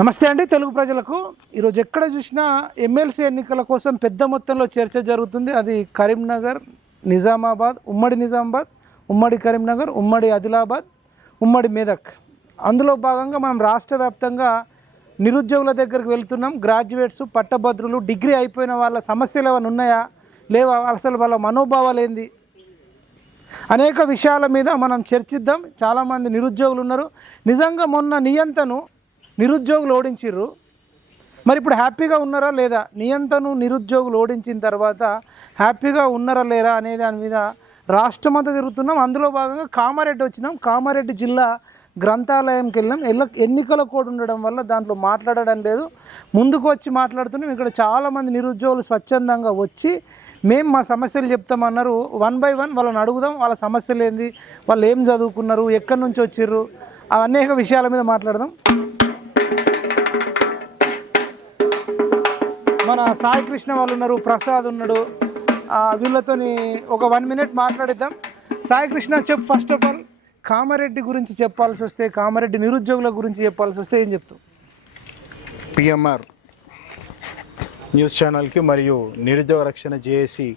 నమస్తే అండి తెలుగు ప్రజలకు. ఈరోజు ఎక్కడ చూసినా ఎమ్మెల్సీ ఎన్నికల కోసం పెద్ద మొత్తంలో చర్చ జరుగుతుంది. అది కరీంనగర్, నిజామాబాద్, ఉమ్మడి నిజామాబాద్, ఉమ్మడి కరీంనగర్, ఉమ్మడి ఆదిలాబాద్, ఉమ్మడి మెదక్. అందులో భాగంగా మనం రాష్ట్ర వ్యాప్తంగా నిరుద్యోగుల దగ్గరికి వెళ్తున్నాం. గ్రాడ్యుయేట్స్, పట్టభద్రులు, డిగ్రీ అయిపోయిన వాళ్ళ సమస్యలు ఏమైనా ఉన్నాయా లేవా, అసలు వాళ్ళ మనోభావాలు ఏంది, అనేక విషయాల మీద మనం చర్చిద్దాం. చాలామంది నిరుద్యోగులు ఉన్నారు. నిజంగా మొన్న నియంతను నిరుద్యోగులు ఓడించిర్రు, మరి ఇప్పుడు హ్యాపీగా ఉన్నారా లేదా, నియంతను నిరుద్యోగులు ఓడించిన తర్వాత హ్యాపీగా ఉన్నారా లేరా అనే దాని మీద రాష్ట్రమంతా తిరుగుతున్నాం. అందులో భాగంగా కామారెడ్డి వచ్చినాం. కామారెడ్డి జిల్లా గ్రంథాలయంకి వెళ్ళాం. ఎన్నికల కోడ్ ఉండడం వల్ల దాంట్లో మాట్లాడడం లేదు, ముందుకు వచ్చి మాట్లాడుతున్నాం. ఇక్కడ చాలామంది నిరుద్యోగులు స్వచ్ఛందంగా వచ్చి మేము మా సమస్యలు చెప్తామన్నారు. 1 by 1 వాళ్ళని అడుగుదాం, వాళ్ళ సమస్యలు ఏంది, వాళ్ళు ఏం చదువుకున్నారు, ఎక్కడి నుంచి వచ్చిర్రు, అనేక విషయాల మీద మాట్లాడదాం. మన సాయి కృష్ణ వాళ్ళు ఉన్నారు, ప్రసాద్ ఉన్నాడు. వీళ్ళతోని ఒక 1 minute మాట్లాడిద్దాం. సాయి కృష్ణ చెప్పు, ఫస్ట్ ఆఫ్ ఆల్ కామారెడ్డి గురించి చెప్పాల్సి వస్తే, కామారెడ్డి నిరుద్యోగుల గురించి చెప్పాల్సి వస్తే ఏం చెప్తావు? పిఎంఆర్ న్యూస్ ఛానల్కి మరియు నిరుద్యోగ రక్షణ జేఏసీ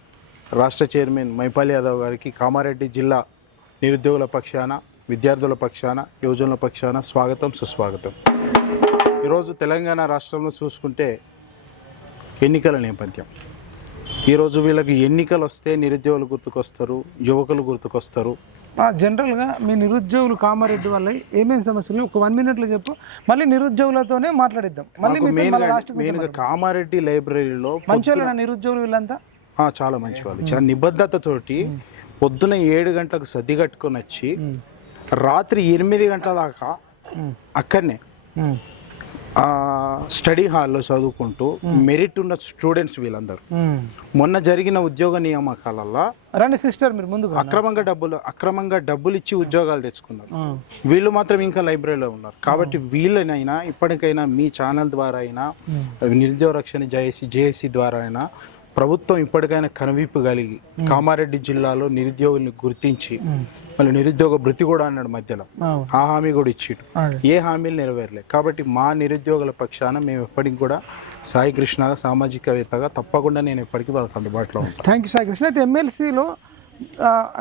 రాష్ట్ర చైర్మన్ మైపాల్ యాదవ్ గారికి కామారెడ్డి జిల్లా నిరుద్యోగుల పక్షాన, విద్యార్థుల పక్షాన, యువజనుల పక్షాన స్వాగతం, సుస్వాగతం. ఈరోజు తెలంగాణ రాష్ట్రంలో చూసుకుంటే ఎన్నికల నేపథ్యం. ఈరోజు వీళ్ళకి ఎన్నికలు వస్తే నిరుద్యోగులు గుర్తుకొస్తారు, యువకులు గుర్తుకొస్తారు. జనరల్గా మీ నిరుద్యోగులు కామారెడ్డి వల్ల ఏమేమి సమస్యలు ఒక 1 minute చెప్పు, మళ్ళీ నిరుద్యోగులతోనే మాట్లాడిద్దాం. మెయిన్గా కామారెడ్డి లైబ్రరీలో మంచి నిరుద్యోగులు వీళ్ళంతా చాలా మంచి వాళ్ళు, చాలా నిబద్ధతతోటి పొద్దున 7 గంటలకు సర్ది కట్టుకొని వచ్చి రాత్రి 8 గంటల దాకా అక్కడనే స్టడీ హాల్లో చదువుకుంటూ మెరిట్ ఉన్న స్టూడెంట్స్ వీళ్ళందరూ. మొన్న జరిగిన ఉద్యోగ నియామకాలలో రండి సిస్టర్ మీరు ముందు అక్రమంగా డబ్బులు ఇచ్చి ఉద్యోగాలు తెచ్చుకున్నారు. వీళ్ళు మాత్రం ఇంకా లైబ్రరీలో ఉన్నారు. కాబట్టి వీళ్ళనైనా ఇప్పటికైనా మీ ఛానల్ ద్వారా అయినా, నిరుద్యోగ రక్షణ జేఏసీ ద్వారా అయినా ప్రభుత్వం ఇప్పటికైనా కనువిప్పు కలిగి కామారెడ్డి జిల్లాలో నిరుద్యోగుల్ని గుర్తించి, మళ్ళీ నిరుద్యోగ భృతి కూడా అన్నాడు మధ్యలో, ఆ హామీ కూడా ఇచ్చిడు. ఏ హామీలు నెరవేరలేదు. కాబట్టి మా నిరుద్యోగుల పక్షాన మేము ఎప్పటికి కూడా సాయి కృష్ణగా, సామాజికవేత్తగా తప్పకుండా నేను ఎప్పటికీ వాళ్ళకి అందుబాటులో ఉంటాను. Thank you Sai Krishna. అయితే ఎమ్మెల్సీలో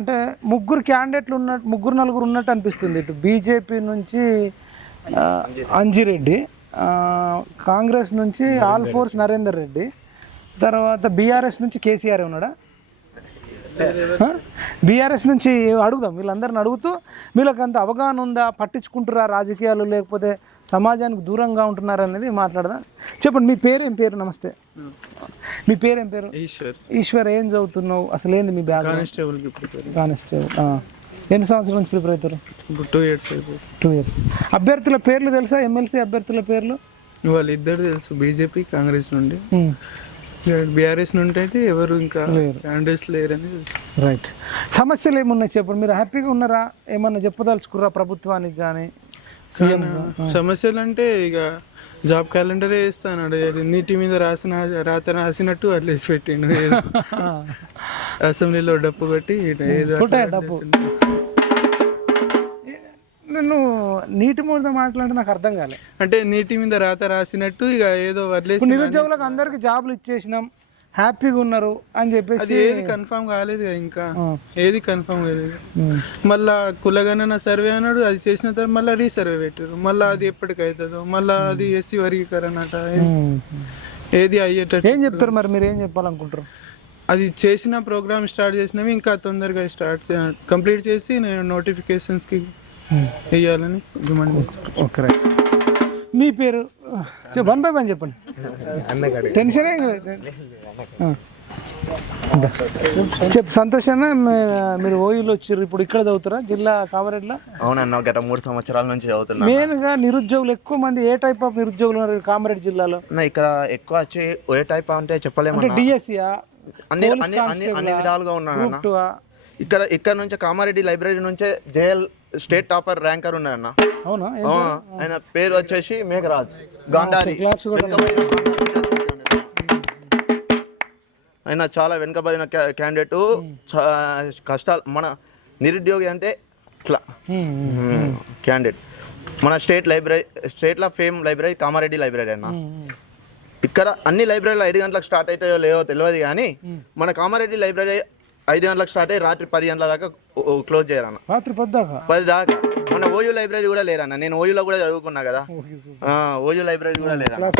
అంటే 3 క్యాండిడేట్లు ఉన్నట్టు, 4 ఉన్నట్టు అనిపిస్తుంది. ఇటు బీజేపీ నుంచి అంజిరెడ్డి, కాంగ్రెస్ నుంచి ఆల్ ఫోర్స్ నరేందర్ రెడ్డి, తర్వాత బీఆర్ఎస్ నుంచి కేసీఆర్ ఉన్నాడా? బీఆర్ఎస్ నుంచి అడుగుదాం. వీళ్ళందరిని అడుగుతూ వీళ్ళకి అంత అవగాహన ఉందా, పట్టించుకుంటురా రాజకీయాలు, లేకపోతే సమాజానికి దూరంగా ఉంటున్నారా అనేది మాట్లాడదాం. చెప్పండి, మీ పేరేం పేరు? నమస్తే, మీ పేరేం పేరు? ఈశ్వర్. ఏం చదువుతున్నావు, అసలు ఏంది మీ బ్యాగ్? కానిస్టేబుల్. ఎన్ని సంవత్సరాల నుంచి ప్రిపేర్ అవుతారు? 2 years. 2 years. అభ్యర్థుల పేర్లు తెలుసా? ఎమ్మెల్సీ అభ్యర్థుల పేర్లు వాళ్ళిద్దరు తెలుసు, బీజేపీ కాంగ్రెస్ నుండి. బీఆర్ఎస్ నుండి అయితే ఎవరు ఇంకా క్యాండిడేట్స్ లేరని తెలుసు. రైట్. సమస్యలు ఏమున్నాయి చెప్పండి. మీరు హ్యాపీగా ఉన్నారా? ఏమన్నా చెప్పదలుచుకుర్రా ప్రభుత్వానికి కానీ? సమస్యలు అంటే ఇక జాబ్ క్యాలెండరే వేస్తాను, నీటి మీద రాసినట్టు వదిలేసి పెట్టిండు. అసెంబ్లీలో డప్పు కొట్టి నేను నీటి మీద మాట్లాడితే నాకు అర్థం కాలే. అంటే నీటి మీద రాసినట్టు ఇక ఏదో వదిలేసి, నిరుద్యోగులకు అందరికి జాబులు ఇచ్చేసినాం, హ్యాపీగా ఉన్నారు అని చెప్పేసి. అది ఏది కన్ఫర్మ్ కాలేదు, ఇంకా ఏది కన్ఫర్మ్ కాలేదు. మళ్ళా కులగణన సర్వే అన్నాడు, అది చేసిన తర్వాత మళ్ళీ రీసర్వే పెట్టారు. మళ్ళీ అది ఎప్పటికి అవుతుందో, మళ్ళీ అది ఎస్సీ వర్గీకరణ అట, ఏది అయ్యేటట్టు. ఏం చెప్తారు మరి, మీరు ఏం చెప్పాలనుకుంటారు? అది చేసిన ప్రోగ్రామ్ స్టార్ట్ చేసినవి ఇంకా తొందరగా కంప్లీట్ చేసి నేను నోటిఫికేషన్స్కి వేయాలని డిమాండ్ చేస్తాను. ఓకే. రైట్. మీ పేరు 1 by 1 చెప్పండి. టెన్షన్ చెప్పు. సంతోషంగా మీరు ఓయూలో వచ్చారు, ఇప్పుడు ఇక్కడ చదువుతారా జిల్లా కామారెడ్డిలో? అవునన్నా, గత 3 సంవత్సరాల నుంచి చదువుతున్నా. మెయిన్గా నిరుద్యోగులు ఎక్కువ మంది ఏ టైప్ ఆఫ్ నిరుద్యోగులు ఉన్నారు కామారెడ్డి జిల్లాలో? ఇక్కడ ఎక్కువ వచ్చి ఏ టైప్ అంటే చెప్పలేము, డిఎస్సీయా, అన్ని విధాలుగా ఉన్నాను. ఇక్కడ నుంచి కామారెడ్డి లైబ్రరీ నుంచే జేఎల్ స్టేట్ టాపర్ ర్యాంకర్ ఉన్నారన్న. అవునా? ఆయన పేరు వచ్చేసి మేఘరాజ్ గాంధారి. ఆయన చాలా వెనుకబడిన క్యాండిడేట్. కష్టాలు, మన నిరుద్యోగి అంటే ఇట్లా క్యాండిడేట్. మన స్టేట్లో ఫేమ్ లైబ్రరీ కామారెడ్డి లైబ్రరీ అన్న. ఇక్కడ అన్ని లైబ్రరీలు 5 గంటలకు స్టార్ట్ అవుతాయో లేవో తెలియదు కానీ మన కామారెడ్డి లైబ్రరీ 5 గంటలకు స్టార్ట్ అయ్యి రాత్రి 10 గంటల దాకా క్లోజ్ చేయరన్న. రాత్రి 10 దాకా. మన ఓయూ లైబ్రరీ కూడా లేరన్న. నేను ఓయూలో కూడా చదువుకున్నా కదా, ఓయూ లైబ్రరీ కూడా లేదన్న.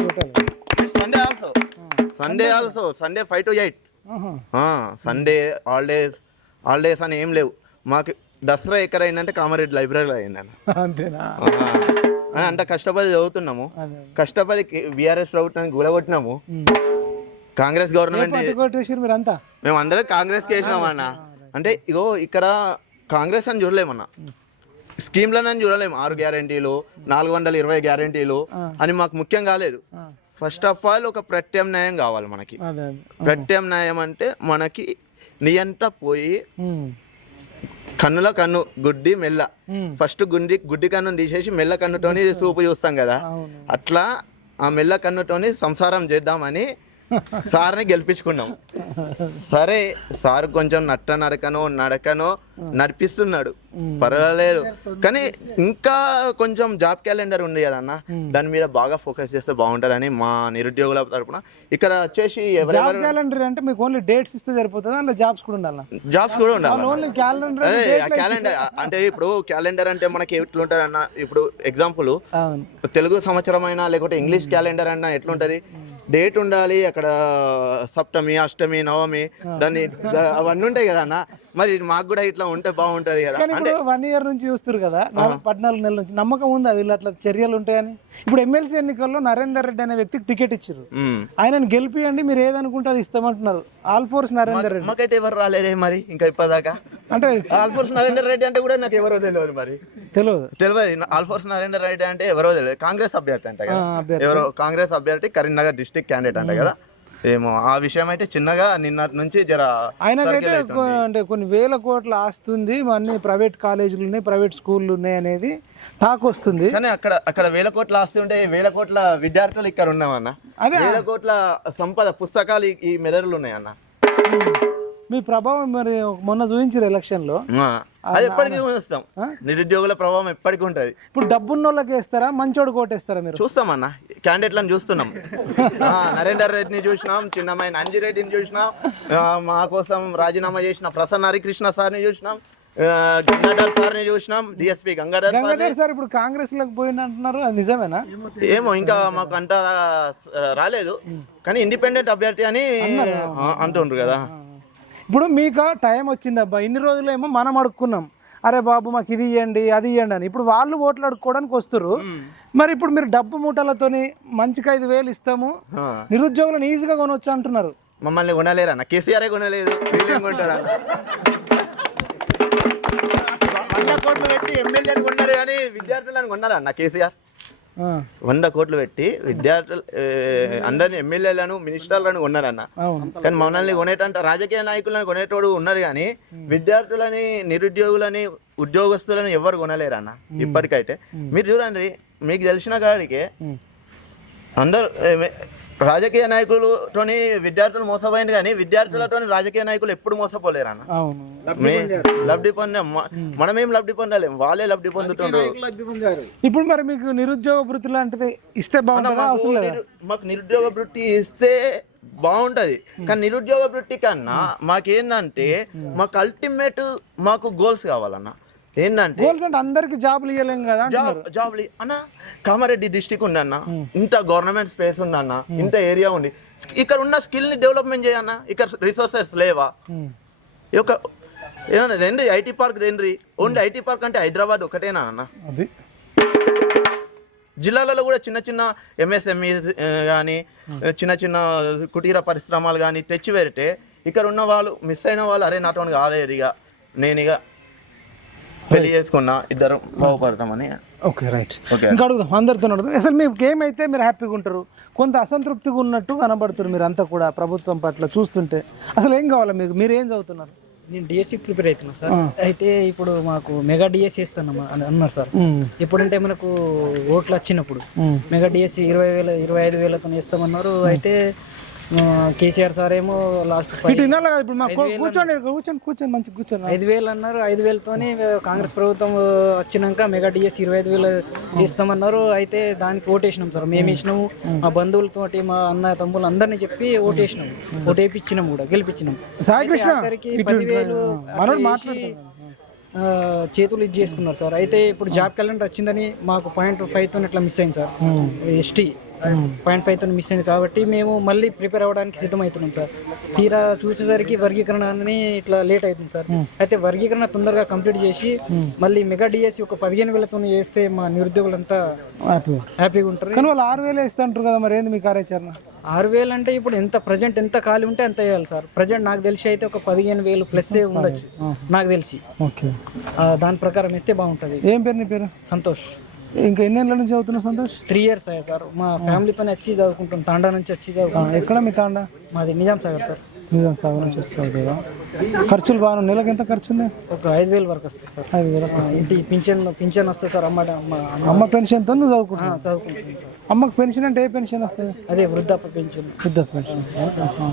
Sunday also Sunday 5 to 8. Sunday holidays అని ఏం లేవు మాకు. దసరా ఎక్కడ అయిందంటే కామారెడ్డి లైబ్రరీలో అయిందన్న. అంతేనా? అంత కష్టపడి చదువుతున్నాము, కష్టపడి బీఆర్ఎస్ ప్రభుత్వానికి గులగొట్టినాము. కాంగ్రెస్ గవర్నమెంట్ మీరంతా మేము అందరం కాంగ్రెస్ కి వేసినామన్న. అంటే ఇగో ఇక్కడ కాంగ్రెస్ అని చూడలేమన్నా, స్కీమ్లని చూడలేము. 6 గ్యారెంటీలు 420 గ్యారెంటీలు అని మాకు ముఖ్యం కాలేదు. ఫస్ట్ ఆఫ్ ఆల్ ఒక ప్రత్యామ్నాయం కావాలి మనకి. ప్రత్యామ్నాయం అంటే మనకి నియంత పోయి కన్నుల కన్ను గుడ్డి మెల్ల, ఫస్ట్ గుడ్డి కన్ను తీసేసి మెల్ల కన్నుతోని సూపు చూస్తాం కదా, అట్లా ఆ మెల్ల కన్నుతోని సంసారం చేద్దామని సార్ని గెలిపించుకున్నాం. సరే సార్ కొంచెం నడకనో నడిపిస్తున్నాడు, పర్వాలేదు. కానీ ఇంకా కొంచెం జాబ్ క్యాలెండర్ ఉంది కదన్న, దాని మీద బాగా ఫోకస్ చేస్తే బాగుంటుందని మా నిరుద్యోగుల తరపున. ఇక్కడ వచ్చేసి క్యాలెండర్ అంటే మీకు ఓన్లీ డేట్స్ ఇస్తే సరిపోతుంది, అందులో జాబ్స్ కూడా ఉండాలి. జాబ్స్ కూడా ఉండాలి. క్యాలెండర్ అంటే ఇప్పుడు క్యాలెండర్ అంటే మనకి ఎట్లుంటది అన్న, ఇప్పుడు ఎగ్జాంపుల్ తెలుగు సంవత్సరం అయినా లేకపోతే ఇంగ్లీష్ క్యాలెండర్ అన్నా ఎట్లుంటది, డేట్ ఉండాలి, అక్కడ సప్తమి అష్టమి నవమి దాన్ని అవన్నీ ఉంటాయి కదా అన్న. మరి మాకు కూడా ఇట్లా ఉంటే బాగుంటది కదా. అంటే 1 year నుంచి చూస్తారు కదా, 14 నెలల నుంచి నమ్మకం ఉందా వీళ్ళు అట్లా చర్యలు ఉంటాయని? ఇప్పుడు ఎమ్మెల్సీ ఎన్నికల్లో నరేందర్ రెడ్డి అనే వ్యక్తికి టికెట్ ఇచ్చారు, ఆయనను గెలిపియండి మీరు ఏదనుకుంటే అది ఇస్తామంటున్నారు. ఆల్ ఫోర్స్ నరేందర్ రెడ్డి. మాకైతే ఎవరు రాలేదే మరి ఇంకా ఇప్పటిదాకా. అంటే ఆల్ ఫోర్స్ నరేందర్ రెడ్డి అంటే కూడా నాకు ఎవరో తెలియదు. మరి తెలియదు ఆల్ ఫోర్స్ నరేందర్ రెడ్డి అంటే ఎవరో తెలియదు. కాంగ్రెస్ అభ్యర్థి అంట కదా, ఎవరో కాంగ్రెస్ అభ్యర్థి కరీంనగర్ డిస్ట్రిక్ట్ క్యాండిడేట్ అంట కదా. ఏమో ఆ విషయం అయితే చిన్నగా నిన్నటి నుంచి జర ఆయనకైతే అంటే కొన్ని వేల కోట్ల ఆస్తుంది, అన్ని ప్రైవేట్ కాలేజీలు ఉన్నాయి, ప్రైవేట్ స్కూళ్ళు ఉన్నాయి అనేది టాక్ వస్తుంది. కానీ అక్కడ వేల కోట్ల ఆస్తి ఉంటే వేల కోట్ల విద్యార్థులు ఇక్కడ ఉన్నామన్న. వేల కోట్ల సంపద పుస్తకాలు ఈ మెదడులు ఉన్నాయన్న. మీ ప్రభావం మరి మొన్న చూపించారు ఎలక్షన్ లో, అది ఎప్పటికీ చూస్తాం. నిరుద్యోగుల ప్రభావం ఎప్పటికీ ఉంటది. ఇప్పుడు డబ్బున్న వాళ్ళకి వేస్తారా, మంచోడు కోటేస్తారా మీరు? చూస్తామన్న, క్యాండిడేట్లను చూస్తున్నాం. నరేందర్ రెడ్డిని చూసినాం, చిన్నమైన అంజిరెడ్డిని చూసినాం, మా కోసం రాజీనామా చేసిన ప్రసన్న హరికృష్ణ సార్ని చూసినాం, గంగాధర్ సార్ని చూసినాం, డిఎస్పీ గంగాధర్ సార్ ఇప్పుడు కాంగ్రెస్ లోకి పోయిన అంటున్నారు, అది నిజమేనా? ఏమో ఇంకా మాకు అంత రాలేదు, కానీ ఇండిపెండెంట్ అభ్యర్థి అని అంటుండ్రు కదా. ఇప్పుడు మీకు టైం వచ్చింది అబ్బా, ఇన్ని రోజులు ఏమో మనం అడుక్కున్నాం, అరే బాబు మాకు ఇది ఇవ్వండి అది ఇవ్వండి అని. ఇప్పుడు వాళ్ళు ఓట్లు అడుక్కోవడానికి వస్తారు. మరి ఇప్పుడు మీరు డబ్బు మూటలతోని మంచికి 5,000 ఇస్తాము, నిరుద్యోగులను ఈజీగా కొనవచ్చు అంటున్నారు. మమ్మల్ని కొనలేరా? కేసీఆర్ కొనలేదు, 100 కోట్లు పెట్టి ఎమ్మెల్యేని కొన్నారు కానీ విద్యార్థులను కొన్నారా అన్న కేసీఆర్? 100 కోట్లు పెట్టి విద్యార్థులు అందరిని ఎమ్మెల్యేలను మినిస్టర్లను కొన్నారన్న. కానీ మనల్ని కొనేటంట రాజకీయ నాయకులను కొనేటోడు ఉన్నారు కానీ విద్యార్థులని నిరుద్యోగులని ఉద్యోగస్తులను ఎవరు కొనలేరన్న ఇప్పటికైతే. మీరు చూడండి, మీకు తెలిసిన కాడికే అందరు రాజకీయ నాయకులతోని విద్యార్థులు మోసపోయింది కానీ విద్యార్థులతో రాజకీయ నాయకులు ఎప్పుడు మోసపోలేరన్న. లబ్ధి పొందాం, మనమేం లబ్ధి పొందలేం, వాళ్ళే లబ్ధి పొందుతున్నారు. ఇప్పుడు మరి మీకు నిరుద్యోగ వృత్తి లాంటిది ఇస్తే బాగుంటుంది. మాకు నిరుద్యోగ వృత్తి ఇస్తే బాగుంటది, కానీ నిరుద్యోగ వృత్తి కన్నా మాకేందంటే మాకు అల్టిమేట్ మాకు గోల్స్ కావాలన్న. ఏంటంటే అందరికి జాబ్లు ఇవ్వలేం కదా, జాబ్లు అన్న. కామారెడ్డి డిస్టిక్ ఉంది అన్న, ఇంత గవర్నమెంట్ స్పేస్ ఉంది అన్న, ఇంత ఏరియా ఉంది, ఇక్కడ ఉన్న స్కిల్ ని డెవలప్మెంట్ చేయన్న. ఇక్కడ రిసోర్సెస్ లేవా? ఏమన్నా రండి ఐటీ పార్క్ రండి. ఓన్లీ ఐటీ పార్క్ అంటే హైదరాబాద్ ఒకటేనా అన్న? జిల్లాలలో కూడా చిన్న చిన్న ఎంఎస్ఎంఈ కానీ చిన్న చిన్న కుటీర పరిశ్రమలు కానీ తెచ్చి పెడితే ఇక్కడ ఉన్న వాళ్ళు మిస్ అయిన వాళ్ళు అరే నాతో కాలేదు, ఇక నేను ఇక పెళ్లి చేసుకున్నా, ఇద్దరు బాగుపడతామని. Okay right. ఇంకా అడుగుదాం, అందరితో అడుగుదాం. అసలు మీకు ఏమైతే మీరు హ్యాపీగా ఉంటారు, కొంత అసంతృప్తిగా ఉన్నట్టు కనబడుతున్నారు మీరు అంతా కూడా ప్రభుత్వం పట్ల చూస్తుంటే. అసలు ఏం కావాలి మీకు? మీరు ఏం చదువుతున్నారు? నేను డిఎస్సి ప్రిపేర్ అవుతున్నా సార్. అయితే ఇప్పుడు మాకు మెగా డిఎస్సి ఇస్తాను అని అన్నారు సార్. ఎప్పుడంటే మనకు ఓట్లు వచ్చినప్పుడు మెగా డిఎస్సి 20,000 25,000తో ఇస్తామన్నారు. అయితే కేసీఆర్ సార్ ఏమో లాస్ట్ ఇటు వినాలి కదా ఇప్పుడు మా కూర్చోండి కూర్చొని మంచి కూర్చొని 5,000 అన్నారు. 5,000తోనే కాంగ్రెస్ ప్రభుత్వం వచ్చినాక మెగా డిఎస్ 25,000 ఇస్తామన్నారు. అయితే దానికి ఓటేసినాం సార్. మేము వేసినాము, మా బంధువులతోటి మా అన్న తమ్ముళ్ళు అందరినీ చెప్పి ఓటేసినాం. ఓటేపించినాం కూడా, గెలిపించినాం. సాయికృష్ణ 10,000 చేతులు ఇది చేసుకున్నారు సార్. అయితే ఇప్పుడు జాబ్ క్యాలెండర్ వచ్చిందని మాకు 0.5తో ఇట్లా మిస్ అయింది సార్. ఎస్టీ 0.5తో మిస్ అయింది కాబట్టి మేము మళ్ళీ ప్రిపేర్ అవ్వడానికి సిద్ధమవుతున్నాం సార్. తీరా చూసేసరికి వర్గీకరణ అని ఇట్లా లేట్ అవుతుంది సార్. అయితే వర్గీకరణ తొందరగా కంప్లీట్ చేసి మళ్ళీ మెగా డిఎస్సి ఒక 15,000తో చేస్తే మా నిరుద్యోగులంతా హ్యాపీగా ఉంటారు. కానీ వాళ్ళు 6,000 ఇస్తా అంటారు కదా, మరి ఏంది మీ కార్యాచరణ? 6,000 అంటే ఇప్పుడు ఎంత ప్రజెంట్ ఎంత ఖాళీ ఉంటే అంత వేయాలి సార్. ప్రజెంట్ నాకు తెలిసి అయితే ఒక 15,000 ప్లస్ ఉండొచ్చు నాకు తెలిసి. ఓకే, దాని ప్రకారం ఇస్తే బాగుంటుంది. ఏం పేరు నీ పేరు? సంతోష్. ఇంకా ఎన్నేళ్ళ నుంచి చదువుతున్నావు సంతోష్? 3 years అయ్యా సార్. మా ఫ్యామిలీతోనే వచ్చి చదువుకుంటాం. తాండా నుంచి వచ్చి చదువుకుంటాం. ఎక్కడ మీ తాండా? మాది నిజాం సాగర్ సార్. నిజాం సాగర్ నుంచి వస్తుంది కదా. ఖర్చులు బాగా నెలకు ఎంత ఖర్చు ఉంది? ఒక 5,000 వరకు వస్తుంది సార్. 5,000 ఇంటి పింఛన్ వస్తుంది సార్. అమ్మ పెన్షన్తో నువ్వు చదువుకుంటున్నావు? చదువుకుంటాను సార్. అమ్మకి పెన్షన్ అంటే ఏ పెన్షన్ వస్తుంది? అదే వృద్ధాప్య పెన్షన్.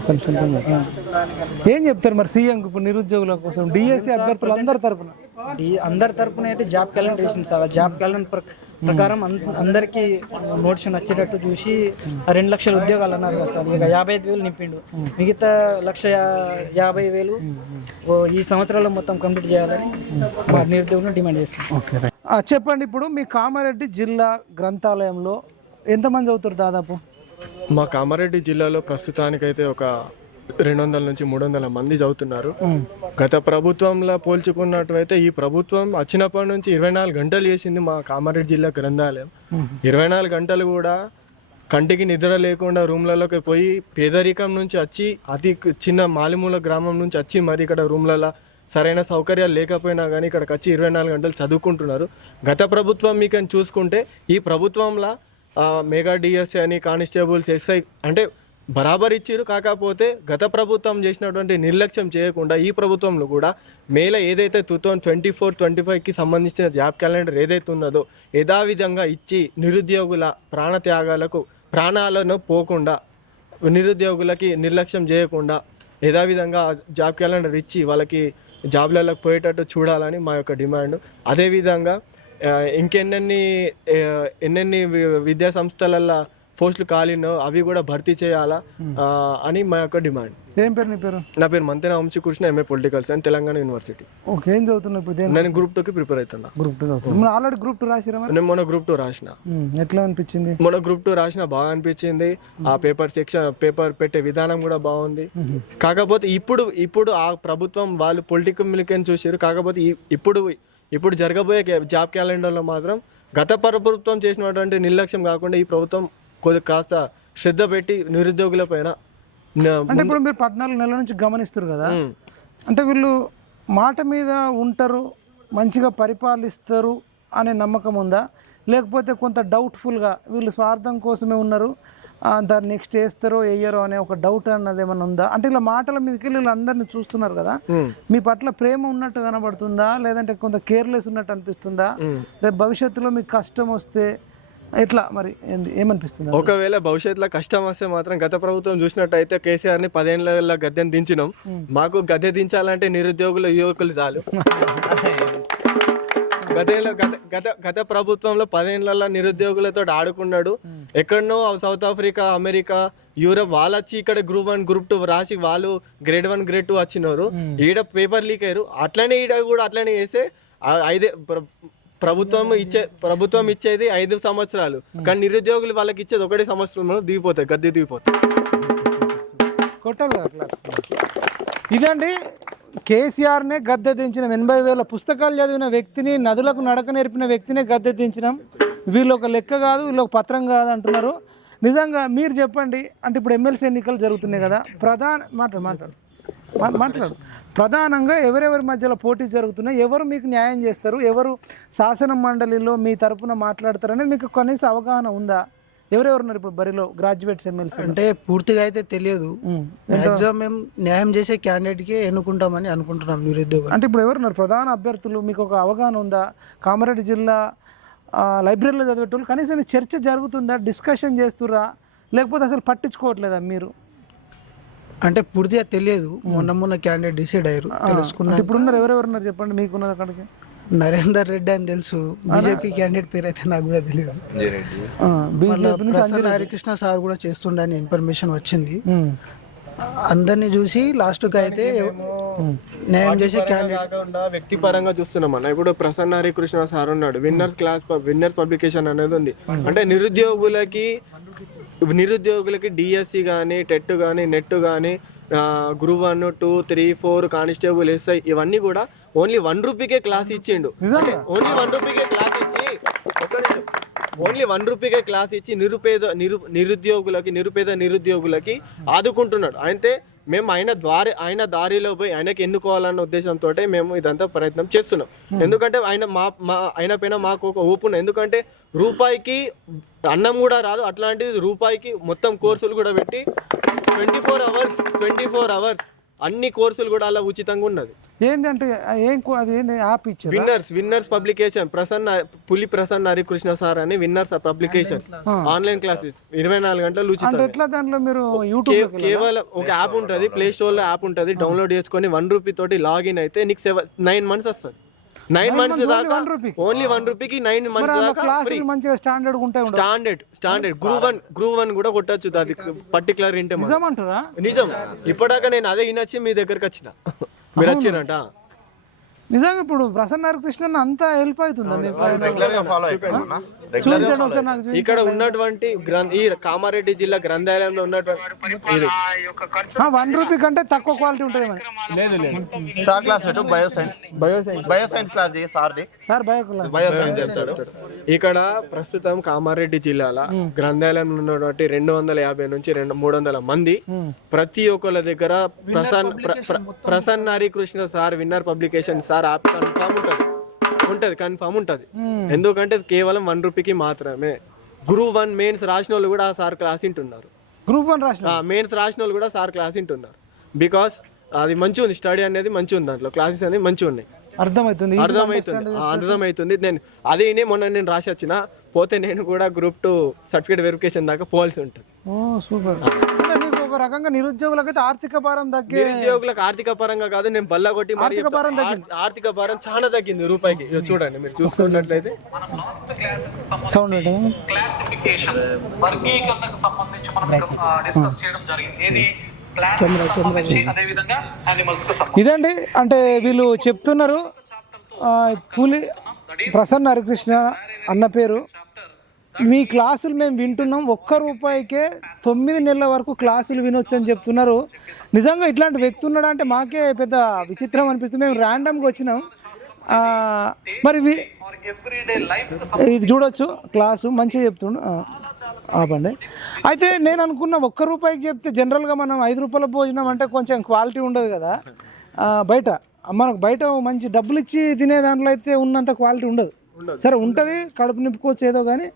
పెన్షన్తో ఏం చెప్తారు మరి సీఎం ఇప్పుడు నిరుద్యోగుల కోసం డిఎస్సి అభ్యర్థులు అందరి తరపున? అందరి తరపున అయితే జాబ్ క్యాలెండర్ వేసింది సార్. జాబ్ క్యాలెండర్ ప్రకారం అందరికీ నోటిఫికేషన్ వచ్చేటట్టు చూసి 2 లక్షల ఉద్యోగాలు అన్నారు కదా సార్. ఇక 55,000 నింపిండు. మిగతా 1,50,000 ఈ సంవత్సరాల్లో మొత్తం కంప్లీట్ చేయాలని మా నిరుద్యోగులను డిమాండ్ చేస్తున్నాం. చెప్పండి, ఇప్పుడు మీ కామారెడ్డి జిల్లా గ్రంథాలయంలో ఎంతమంది చదువుతారు దాదాపు? మా కామారెడ్డి జిల్లాలో ప్రస్తుతానికైతే ఒక 200 నుంచి 300 మంది చదువుతున్నారు. గత ప్రభుత్వంలో పోల్చుకున్నట్టయితే ఈ ప్రభుత్వం వచ్చినప్పటి నుంచి 24 గంటలు చేసింది మా కామారెడ్డి జిల్లా గ్రంథాలయం. 24 గంటలు కూడా కంటికి నిద్ర లేకుండా రూమ్లలోకి పోయి పేదరికం నుంచి వచ్చి అతి చిన్న మాలిమూల గ్రామం నుంచి వచ్చి మరి ఇక్కడ రూమ్లలో సరైన సౌకర్యాలు లేకపోయినా కానీ ఇక్కడికి వచ్చి 24 గంటలు చదువుకుంటున్నారు. గత ప్రభుత్వం మీకు చూసుకుంటే ఈ ప్రభుత్వంలో మెగా డిఎస్సి అని కానిస్టేబుల్స్ ఎస్ఐ అంటే బరాబర్ ఇచ్చారు. కాకపోతే గత ప్రభుత్వం చేసినటువంటి నిర్లక్ష్యం చేయకుండా ఈ ప్రభుత్వంలో కూడా మేలో ఏదైతే 2024-25కి సంబంధించిన జాబ్ క్యాలెండర్ ఏదైతే ఉన్నదో యథావిధంగా ఇచ్చి నిరుద్యోగుల ప్రాణత్యాగాలకు ప్రాణాలను పోకుండా నిరుద్యోగులకి నిర్లక్ష్యం చేయకుండా యథావిధంగా జాబ్ క్యాలెండర్ ఇచ్చి వాళ్ళకి జాబ్లలోకి పోయేటట్టు చూడాలని మా యొక్క డిమాండ్. అదేవిధంగా ఎన్నెన్ని విద్యా సంస్థలల్లో పోస్టులు ఖాళీనో అవి కూడా భర్తీ చేయాలా అని మా యొక్క డిమాండ్. ఏం పేరు నీ పేరు? నా పేరు Mantena Vamshikrishna, MA political science, Telangana university. Okay, ఏం చదువుతున్నావు ఇప్పుడు? నేను గ్రూప్ 2కి ప్రిపేర్ అవుతున్నా. గ్రూప్ 2 చదువుతున్నా. Already group 2 రాసిరా? నేను మొన్న గ్రూప్ 2 రాసిన. ఎట్లా అనిపించింది? మొన్న గ్రూప్ 2 రాసిన బాగా అనిపించింది. ఆ పేపర్ పెట్టే విధానం కూడా బాగుంది. కాకపోతే ఇప్పుడు ఆ ప్రభుత్వం వాళ్ళు పొలిటికల్ మిలికని చూసారు. కాకపోతే ఇప్పుడు జరగబోయే జాబ్ క్యాలెండర్లో మాత్రం గత ప్రభుత్వం చేసినటువంటి నిర్లక్ష్యం కాకుండా ఈ ప్రభుత్వం కాస్త శ్రద్ధ పెట్టి నిరుద్యోగుల పైన. అంటే ఇప్పుడు మీరు 14 నెలల నుంచి గమనిస్తారు కదా, అంటే వీళ్ళు మాట మీద ఉంటారు, మంచిగా పరిపాలిస్తారు అనే నమ్మకం ఉందా? లేకపోతే కొంత డౌట్ఫుల్గా వీళ్ళు స్వార్థం కోసమే ఉన్నారు, దాన్ని నెక్స్ట్ వేస్తారో వేయరో అనే ఒక డౌట్ అన్నది ఏమన్నా ఉందా? అంటే ఇలా మాటల మీదకి వీళ్ళు అందరినీ చూస్తున్నారు కదా, మీ పట్ల ప్రేమ ఉన్నట్టు కనబడుతుందా, లేదంటే కొంత కేర్లెస్ ఉన్నట్టు అనిపిస్తుందా? రేపు భవిష్యత్తులో మీకు కష్టం వస్తే ఎట్లా మరి ఏమనిపిస్తుంది? ఒకవేళ భవిష్యత్తులో కష్టం వస్తే మాత్రం గత ప్రభుత్వం చూసినట్టయితే కేసీఆర్ని 10 ఏళ్ళ గద్దెని దించినాం. మాకు గద్దె దించాలంటే నిరుద్యోగులు యువకులు చాలు. గత ప్రభుత్వంలో 10 ఏళ్ళ నిరుద్యోగులతో ఆడుకున్నాడు. ఎక్కడనో సౌత్ ఆఫ్రికా, అమెరికా, యూరోప్ వాళ్ళు వచ్చి ఇక్కడ గ్రూప్ 1 గ్రూప్ 2 రాసి వాళ్ళు గ్రేడ్ 1 గ్రేడ్ 2 వచ్చినారు. ఈడ పేపర్ లీక్ అయ్యారు. అట్లనే ఈడ కూడా అట్లనే చేస్తే ప్రభుత్వం ఇచ్చేది 5 సంవత్సరాలు, కానీ నిరుద్యోగులు వాళ్ళకి ఇచ్చేది 1 సంవత్సరంలో దిగిపోతాయి, గద్దె దిగిపోతాయి. కొట్టాలి అట్లా. ఇదండి కేసీఆర్నే గద్దె దించినాం. 80,000 పుస్తకాలు చదివిన వ్యక్తిని, నదులకు నడక నేర్పిన వ్యక్తినే గద్దె దించినాం. వీళ్ళు ఒక లెక్క కాదు, వీళ్ళు ఒక పత్రం కాదు అంటున్నారు. నిజంగా మీరు చెప్పండి, అంటే ఇప్పుడు ఎమ్మెల్సీ ఎన్నికలు జరుగుతున్నాయి కదా, మాట్లాడు ప్రధానంగా ఎవరెవరి మధ్యలో పోటీ జరుగుతున్నాయి, ఎవరు మీకు న్యాయం చేస్తారు, ఎవరు శాసన మండలిలో మీ తరఫున మాట్లాడతారు అనేది మీకు కనీస అవగాహన ఉందా? ఎవరెవరు ఉన్నారు ఇప్పుడు బరిలో గ్రాడ్యుయేట్స్ ఎమ్మెల్సీ? అంటే పూర్తిగా అయితే తెలియదు. మాక్సిమం మేము న్యాయం చేసే క్యాండిడేట్కి ఎన్నుకుంటామని అనుకుంటున్నాం నిరుద్యోగులు. అంటే ఇప్పుడు ఎవరున్నారు ప్రధాన అభ్యర్థులు? మీకు ఒక అవగాహన ఉందా? కామారెడ్డి జిల్లా లైబ్రరీలో చదివేటోళ్ళు కనీసం చర్చ జరుగుతుందా, డిస్కషన్ చేస్తురా, లేకపోతే అసలు పట్టించుకోవట్లేదా మీరు? అంటే పూర్తిగా తెలియదు, మొన్న క్యాండిడేట్ డిసైడ్ అయ్యారు తెలుసుకున్నా. ఇప్పుడు ఉన్నారు ఎవరెవరు ఉన్నారు చెప్పండి, మీకున్నది అక్కడికి. నరేందర్ రెడ్డి అని తెలుసు, బీజేపీ క్యాండిడేట్ పేరు అయితే నాకు కూడా తెలియదు. బీజేపీ నుంచి ప్రసన్న హరికృష్ణ సార్ కూడా చేస్తుండే అని ఇన్ఫర్మేషన్ వచ్చింది. అందరినీ చూసి లాస్ట్కి అయితే న్యాయం చేసే క్యాండిడేట్ కాకుండా వ్యక్తిపరంగా చూస్తున్నాం అన్న. ఇప్పుడు ప్రసన్న హరికృష్ణ సార్ ఉన్నాడు, విన్నర్స్ పబ్లికేషన్ అనేది ఉంది. అంటే నిరుద్యోగులకి డిఎస్సి కానీ, టెట్ కానీ, నెట్ కానీ, గ్రూప్ 1, 2, 3, 4 కానిస్టేబుల్, ఎస్ఐ ఇవన్నీ కూడా ఓన్లీ 1 రూపీకే క్లాస్ ఇచ్చిండు. అంటే ఓన్లీ 1 రూపీకే క్లాస్ ఇచ్చి ఓన్లీ 1 రూపీకే క్లాస్ ఇచ్చి నిరుపేద నిరుద్యోగులకి ఆదుకుంటున్నాడు. అయితే మేము ఆయన దారిలో పోయి ఆయనకి ఎన్నుకోవాలన్న ఉద్దేశంతో మేము ఇదంతా ప్రయత్నం చేస్తున్నాం. ఎందుకంటే ఆయన పైన మాకు ఒక ఓపు ఉంది. ఎందుకంటే రూపాయికి అన్నం కూడా రాదు, అట్లాంటిది రూపాయికి మొత్తం కోర్సులు కూడా పెట్టి 24 అవర్స్ అన్ని కోర్సులు కూడా అలా ఉచితంగా ఉన్నది. ఏంటంటే అది ఏంది యాప్ ఇచ్చారు, winners publication, Prasanna Harikrishna sir అని విన్నర్స్ పబ్లికేషన్ ఆన్లైన్ క్లాసెస్ 24 గంటలు ఉచితం. ఎట్లా దాంట్లో మీరు యూట్యూబ్ కేవలం ఒక యాప్ ఉంటుంది, ప్లే స్టోర్ లో యాప్ ఉంటుంది, డౌన్లోడ్ చేసుకొని 1 రూపీ తోటి లాగిన్ అయితే నీకు 9 months వస్తుంది. 9 months దాకా ఓన్లీ 1 రూపీకి 9 months దాకా ఫ్రీ. మంచిగా స్టాండర్డ్ ఉంటాయి. స్టాండర్డ్ గ్రూప్ 1 కూడా కొట్టచ్చు. అది పర్టికులర్ ఇంటే నిజమంటారా? నిజం. ఇప్పటిదాకా నేను అదే ఈయనొచ్చి మీ దగ్గరకు వచ్చిన, మీరు వచ్చిరంట. నిజంగా ఇప్పుడు ప్రసన్న హరికృష్ణ అంతా హెల్ప్ అవుతుందా మీకు? ఇక్కడ ఉన్నటువంటి ఈ కామారెడ్డి జిల్లా గ్రంథాలయంలో ఉన్నటువంటి 1 రూపీ కంటే తక్కువ క్వాలిటీ ఉంటుంది. సార్ క్లాస్ బయోసైన్స్ క్లాస్ సార్ది. సార్ బయోసైన్స్ చెప్తాడు. ఇక్కడ ప్రస్తుతం కామారెడ్డి జిల్లాల గ్రంథాలయంలో ఉన్నటువంటి 250 నుంచి 300 మంది ప్రతి ఒక్కళ్ళ దగ్గర Prasanna Harikrishna sir winner publication sir app confirm ఉంటది. ఎందుకంటే కేవలం 1 రూపీకి మాత్రమే. గ్రూప్ 1 మెయిన్స్ రాసిన వాళ్ళు కూడా సార్ క్లాస్ వింటున్నారు. గ్రూప్ 1 రాసిన మెయిన్స్ రాసిన వాళ్ళు కూడా సార్ క్లాస్ వింటున్నారు. బికాస్ అది మంచిగా ఉంది, స్టడీ అనేది మంచిగా ఉంది, దాంట్లో క్లాసెస్ అనేది మంచిగా ఉన్నాయి. అర్థమవుతుంది. నేను అదే మొన్న నేను రాసి వచ్చిన పోతే నేను కూడా గ్రూప్ 2 సర్టిఫికేట్ వెరిఫికేషన్ దాకా పోవాల్సి ఉంటుంది. సూపర్. ఒక రకంగా నిరుద్యోగులకైతే ఆర్థిక భారం తగ్గి, నిరుద్యోగులకు ఆర్థిక పరంగా కాదు, నేను బల్ల కొట్టి మరి ఆర్థిక భారం చాలా తగ్గింది రూపాయికి. చూడండి, మీరు చూసుకున్నట్లయితే క్లాసిఫికేషన్ వర్గీకరణకు సంబంధించి మనం డిస్కస్ చేయడం జరిగింది. ఏది ప్లాంట్స్ సంబంధించి, అదే విధంగా యానిమల్స్ కు సంబంధించి. ఇదండి అంటే వీళ్ళు చెప్తున్నారు, ప్రసన్న హరికృష్ణ అన్న పేరు. మీ క్లాసులు మేము వింటున్నాం, 1 రూపాయికే 9 నెలల వరకు క్లాసులు వినొచ్చు అని చెప్తున్నారు. నిజంగా ఇట్లాంటి వ్యక్తి ఉన్నాడు అంటే మాకే పెద్ద విచిత్రం అనిపిస్తుంది. మేము ర్యాండమ్గా వచ్చినాం. మరి ఇది చూడొచ్చు, క్లాసు మంచిగా చెప్తుండు. ఆపండి. అయితే నేను అనుకున్న 1 రూపాయికి చెప్తే జనరల్గా మనం 5 రూపాయల భోజనం అంటే కొంచెం క్వాలిటీ ఉండదు కదా. బయట మనకు బయట మంచి డబ్బులు ఇచ్చి తినే దాంట్లో అయితే ఉన్నంత క్వాలిటీ ఉండదు. సరే ఉంటుంది, కడుపు నింపుకోవచ్చు ఏదో, కానీ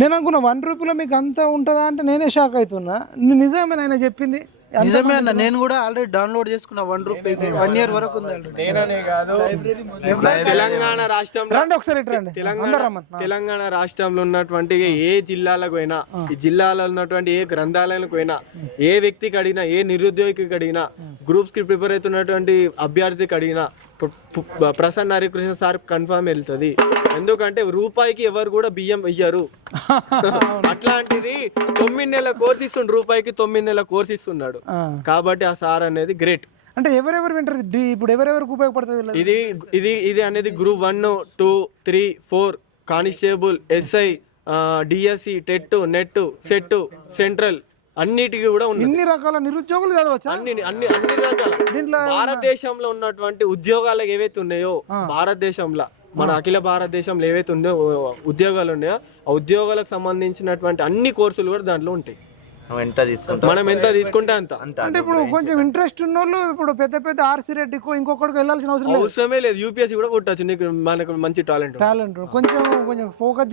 నేను అనుకున్నా 1 రూపీలో మీకు అంతా ఉంటుందా అంటే నేనే షాక్ అవుతున్నా. నిజమే ఆయన చెప్పింది, నిజమే అన్న. నేను కూడా ఆల్రెడీ డౌన్లోడ్ చేసుకున్నా 1 రూపీ 1 year వరకు ఉంది ఆల్రెడీ. తెలంగాణ రాష్ట్రంలో ఒకసారి తెలంగాణ రాష్ట్రంలో ఉన్నటువంటి ఏ జిల్లాలకు అయినా, ఈ జిల్లాలో ఉన్నటువంటి ఏ గ్రంథాలయాలకు అయినా, ఏ వ్యక్తికి అడిగినా, ఏ నిరుద్యోగికి అడిగినా, గ్రూప్స్ కి ప్రిపేర్ అవుతున్నటువంటి అభ్యర్థికి అడిగినా ప్రసన్న హరికృష్ణ సార్ కన్ఫర్మ్ వెళ్తుంది. ఎందుకంటే రూపాయికి ఎవరు కూడా బియ్యం ఇయ్యరు. అట్లాంటిది 9 నెలల కోర్స్ ఇస్తుండు, రూపాయికి 9 నెలల కోర్స్ ఇస్తున్నాడు. కాబట్టి ఆ సార్ అనేది గ్రేట్. అంటే ఎవరెవరు వింటారు ఇప్పుడు, ఎవరెవరికి ఉపయోగపడుతుంది ఇది అనేది group 1, 2, 3, 4 constable, SI, DSC, TET, net, set, central అన్నిటికీ కూడా ఉన్నాయి. ఇన్ని రకాల నిరుద్యోగులు చదవచ్చు. అన్ని రకాల భారతదేశంలో ఉన్నటువంటి ఉద్యోగాలు ఏవైతే ఉన్నాయో, భారతదేశంలో మన అఖిల భారతదేశంలో ఏవైతే ఉన్నాయో ఉద్యోగాలు ఉన్నాయో, ఆ ఉద్యోగాలకు సంబంధించినటువంటి అన్ని కోర్సులు కూడా దాంట్లో ఉంటాయి. మనం ఎంత తీసుకుంటే అంత. అంటే ఇప్పుడు కొంచెం ఇంట్రెస్ట్ ఉన్న వాళ్ళు ఇప్పుడు పెద్ద ఆర్సీ రెడ్డికో ఇంకొకటికి వెళ్ళాల్సిన అవసరమే లేదు. యూపీఎస్సీ కూడా కొట్టచ్చు. నీకు మనకు మంచి టాలెంట్ కొంచెం ఫోకస్